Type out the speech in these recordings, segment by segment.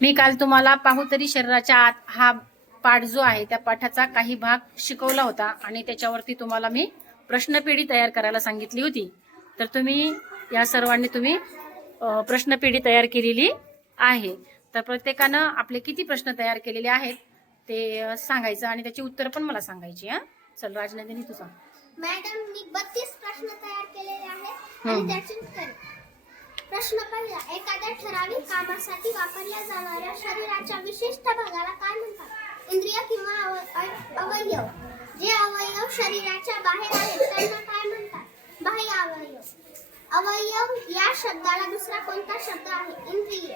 मी काल तुम्हाला पाहू तरी शरीराच्या आत हा पाठ जो आहे त्या पाठाचा काही भाग शिकवला होता आणि त्याच्यावरती तुम्हाला मी प्रश्नपेढी तयार करायला सांगितली होती. तर तुम्ही या सर्वांनी तुम्ही प्रश्नपेढी तयार केलेली आहे. तर प्रत्येकानं आपले किती प्रश्न तयार केलेले आहेत ते सांगायचं आणि त्याची उत्तर पण मला सांगायची हा? चल राजनंदिनी तू सांग मॅडम मी बत्तीस प्रश्न तयार केलेले आहेत हम्म. आणि त्याची उत्तरे प्रश्न पहिला. एखाद्या ठराविक कामासाठी वापरल्या जाणाऱ्या शरीराच्या विशिष्ट भागाला काय म्हणतात? इंद्रिय किंवा अव- अवयव. जे अवयव शरीराच्या बाहेर आहेत त्यांना काय म्हणतात? बाह्य अवयव. अवयव या शब्दाला दुसरा कोणता शब्द आहे? इंद्रिय.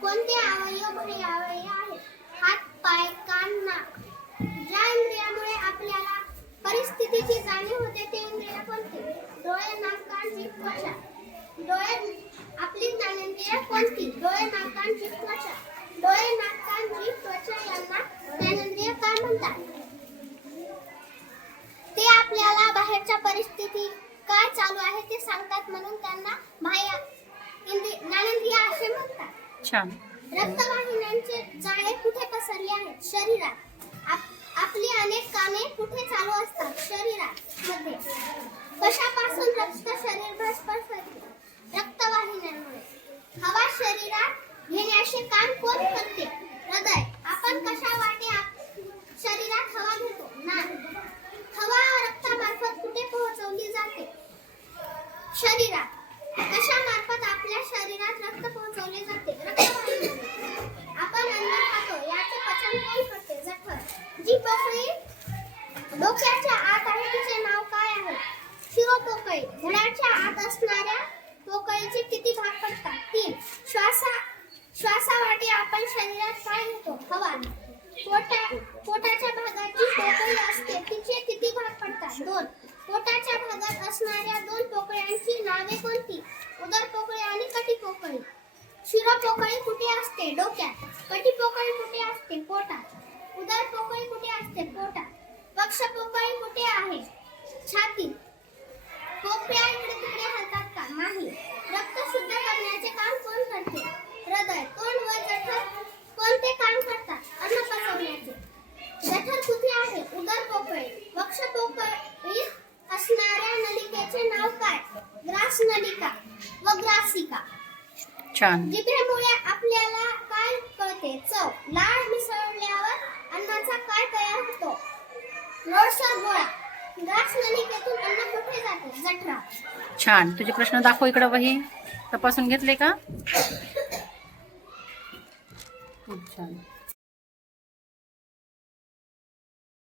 कोणते अवयव बाह्य अवयव आहेत? हात पाय कान नाक. ज्या इंद्रियामुळे आपल्याला परिस्थितीची जाणीव होते ते इंद्रिय कोणते? डोळे नाक कान जीभ त्वचा. कोणती डोळे नाक कान जीभ त्वचा. डोळे नाक कान जीभ त्वचा यांना ज्ञानेंद्रिय काय म्हणतात? ते आपल्याला बाहेरच्या परिस्थिती काय चालू आहे ते सांगतात म्हणून त्यांना बाह्य ज्ञानेंद्रिय असे म्हणतात. छान. रक्तवाहिन्यांचे जाळे कुठे पसरले आहेत? शरीरात. आप- आपली अनेक कामे कुठे चालू असतात? शरीरात मध्ये. कशापासून रक्त शरीरभर पसरते रक्तवाहिन्यांमुळे हवा शरीरात घेण्याचे काम कोण करते हृदय आपण कशा वाटे शरीरात हवा घेतो? हवा रक्तामार्फत कुठे पोहोचवली जाते? शरीरात. कशामार्फत आपल्या शरीरात रक्त पोहोचवले जाते? आपण अन्न खातो याचे पचन कोण करते? जठर. जी पोकळी डोक्याच्या आत आहे तिचे नाव काय आहे? शिरोपोकळी. धडाच्या आत असणाऱ्या पोकळीचे किती भाग पडतात तीन श्वासा श्वासावाटे आपण शरीरात काय होतो हवा. पोटा पोटाच्या भागात जी पोकळी असते. तिचे किती भाग पडतात? दोन. पोटाच्या भागात असणाऱ्या दोन पोकळ्यांची नावे कोणती? उदर पोकळी आणि कटी पोकळी. शिरोपोकळी कुठे असते? डोक्यात. कटी पोकळी कुठे असते? पोटात. उदर पोकळी कुठे असते? पोटात. पक्ष पोकळी कुठे आहे? छाती. पोकळ्या इकडे तिकडे हलतात का? नाही. रक्त शुद्ध करण्याचे काम कोण करते? हृदय. तोंड व जठर कोणते काम करतात अन्न पचवण्याचे जठर कुठे आहे उदर पोकळी वक्ष पोकळी असणाऱ्या नलिकेचे नाव काय ग्रास नलिका व ग्रासिका छान. जिभेमुळे आपल्याला काय कळते? चव. लाळ मिसळल्यावर अन्नाचा काय तयार होतो? गोळा. ग्रास नलिकेतून अन्न कुठे जाते? जठरा. छान. तुझे प्रश्न दाखव इकडं वही. तपासून घेतले का? खूप छान.